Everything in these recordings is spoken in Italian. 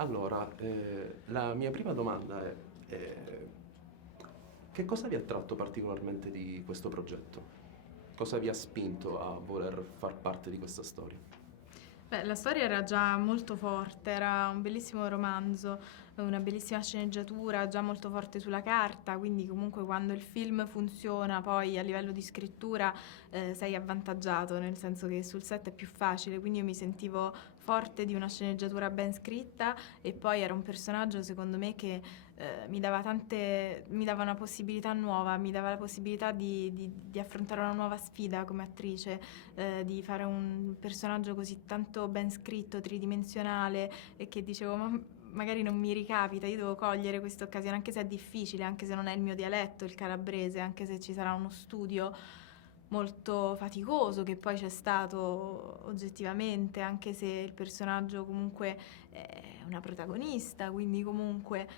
Allora, la mia prima domanda è, che cosa vi ha attratto particolarmente di questo progetto? Cosa vi ha spinto a voler far parte di questa storia? Beh, la storia era già molto forte, era un bellissimo romanzo, una bellissima sceneggiatura, già molto forte sulla carta, quindi comunque quando il film funziona poi a livello di scrittura sei avvantaggiato, nel senso che sul set è più facile, quindi io mi sentivo forte di una sceneggiatura ben scritta e poi era un personaggio secondo me che mi dava una possibilità nuova, mi dava la possibilità di affrontare una nuova sfida come attrice, di fare un personaggio così tanto ben scritto, tridimensionale e che dicevo ma magari non mi ricapita, io devo cogliere questa occasione anche se è difficile, anche se non è il mio dialetto, il calabrese, anche se ci sarà uno studio molto faticoso che poi c'è stato oggettivamente, anche se il personaggio comunque è una protagonista, quindi comunque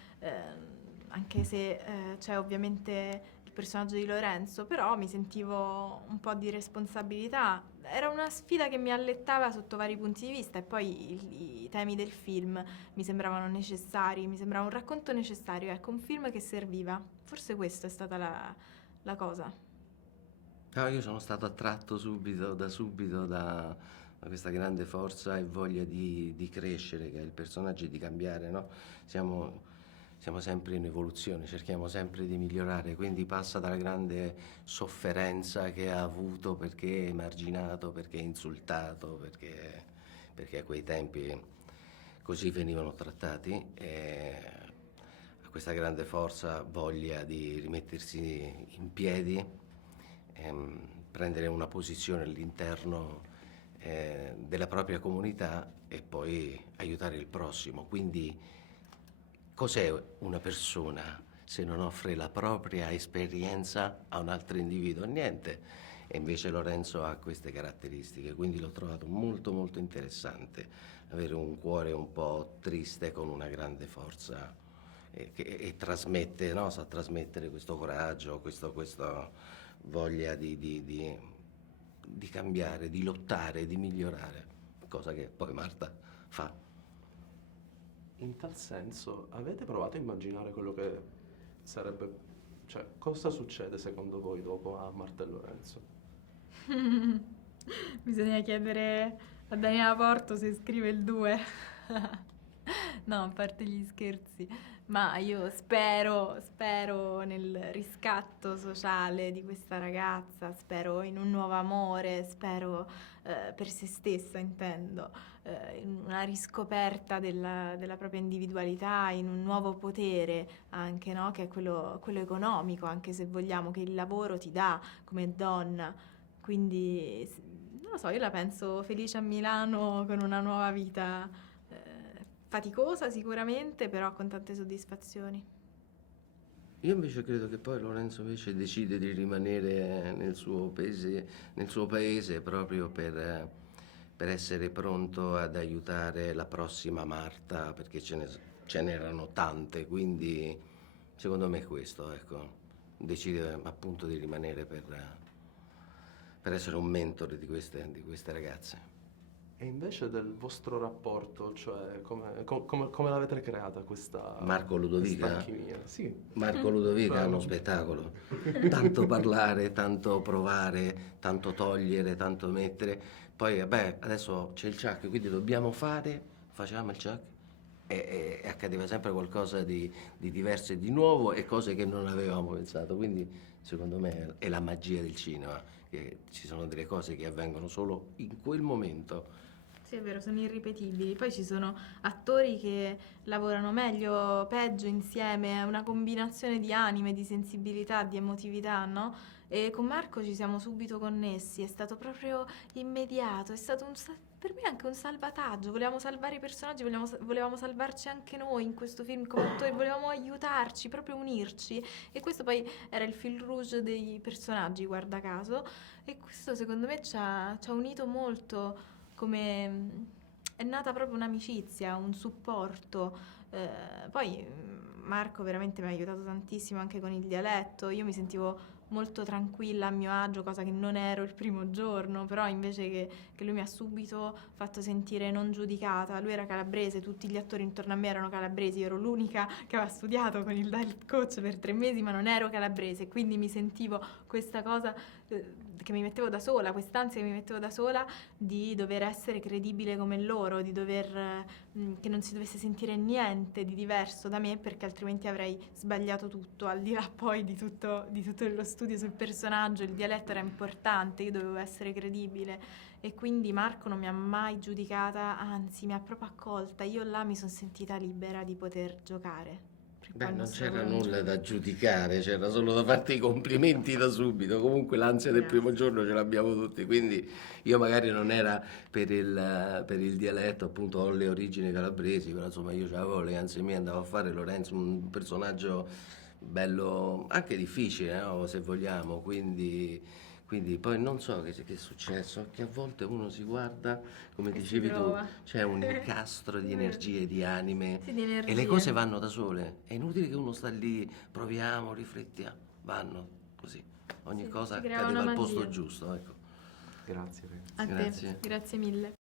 anche se c'è ovviamente il personaggio di Lorenzo, però mi sentivo un po' di responsabilità. Era una sfida che mi allettava sotto vari punti di vista e poi i temi del film mi sembravano necessari, mi sembrava un racconto necessario, ecco, un film che serviva. Forse questa è stata la cosa. No, io sono stato attratto subito da questa grande forza e voglia di crescere che ha il personaggio e di cambiare, no? Siamo, siamo sempre in evoluzione, cerchiamo sempre di migliorare, quindi passa dalla grande sofferenza che ha avuto perché è emarginato, perché è insultato, perché a quei tempi così venivano trattati, e a questa grande forza, voglia di rimettersi in piedi, prendere una posizione all'interno della propria comunità e poi aiutare il prossimo. Quindi cos'è una persona se non offre la propria esperienza a un altro individuo? Niente. E invece Lorenzo ha queste caratteristiche, quindi l'ho trovato molto molto interessante, avere un cuore un po' triste con una grande forza e trasmette, no? Sa trasmettere questo coraggio, questa voglia di cambiare, di lottare, di migliorare, cosa che poi Marta fa. In tal senso, avete provato a immaginare quello che sarebbe, cioè, cosa succede secondo voi dopo a Marta e Lorenzo? Bisogna chiedere a Daniela Porto se scrive il 2. No, a parte gli scherzi, ma io spero nel riscatto sociale di questa ragazza, spero in un nuovo amore, spero per se stessa, intendo, in una riscoperta della propria individualità, in un nuovo potere anche, no? Che è quello economico, anche se vogliamo, che il lavoro ti dà come donna. Quindi, non lo so, io la penso felice a Milano con una nuova vita, faticosa sicuramente, però con tante soddisfazioni. Io invece credo che poi Lorenzo invece decide di rimanere nel suo paese proprio per essere pronto ad aiutare la prossima Marta, perché ce n'erano tante, quindi secondo me è questo, ecco, decide appunto di rimanere per essere un mentore di queste ragazze. E invece del vostro rapporto, cioè come l'avete creata Marco questa Ludovica? alchimia? Sì, Marco Ludovica è cioè, uno spettacolo. Tanto parlare, tanto provare, tanto togliere, tanto mettere. Poi, vabbè, adesso c'è il Chuck, quindi dobbiamo fare, facciamo il Chuck. E accadeva sempre qualcosa di diverso e di nuovo e cose che non avevamo pensato. Quindi, secondo me, è la magia del cinema, che ci sono delle cose che avvengono solo in quel momento. Sì, è vero, sono irripetibili. Poi ci sono attori che lavorano meglio, peggio insieme, è una combinazione di anime, di sensibilità, di emotività, no? E con Marco ci siamo subito connessi, è stato proprio immediato, è stato per me anche un salvataggio. Volevamo salvare i personaggi, volevamo salvarci anche noi in questo film come attori, volevamo aiutarci, proprio unirci. E questo poi era il fil rouge dei personaggi, guarda caso. E questo secondo me ci ha unito molto come è nata proprio un'amicizia, un supporto. Poi Marco veramente mi ha aiutato tantissimo anche con il dialetto. Io mi sentivo molto tranquilla, a mio agio, cosa che non ero il primo giorno, però invece che lui mi ha subito fatto sentire non giudicata. Lui era calabrese, tutti gli attori intorno a me erano calabresi, io ero l'unica che aveva studiato con il dialect coach per 3 mesi, ma non ero calabrese, quindi mi sentivo questa cosa che mi mettevo da sola, quest'ansia che mi mettevo da sola di dover essere credibile come loro, di dover che non si dovesse sentire niente di diverso da me, perché altrimenti avrei sbagliato tutto, al di là poi di tutto lo studio sul personaggio. Il dialetto era importante, io dovevo essere credibile, e quindi Marco non mi ha mai giudicata, anzi mi ha proprio accolta. Io là mi sono sentita libera di poter giocare. Beh, non c'era nulla da giudicare, c'era solo da farti i complimenti da subito. Comunque l'ansia del primo giorno ce l'abbiamo tutti, quindi io magari non era per il dialetto, appunto ho le origini calabresi, però insomma io avevo le ansie mie, andavo a fare Lorenzo, un personaggio bello, anche difficile, no? Se vogliamo, quindi poi non so che è successo, che a volte uno si guarda, come E si dicevi tu, trova. c'è un incastro di energie, di anime, Sì, di e le energie. cose vanno da sole. È inutile che uno sta lì, proviamo, riflettiamo, vanno così. Ogni Sì, cosa si crea cadeva una al posto magia. giusto, ecco. Grazie, ragazzi. A te, Grazie. grazie mille.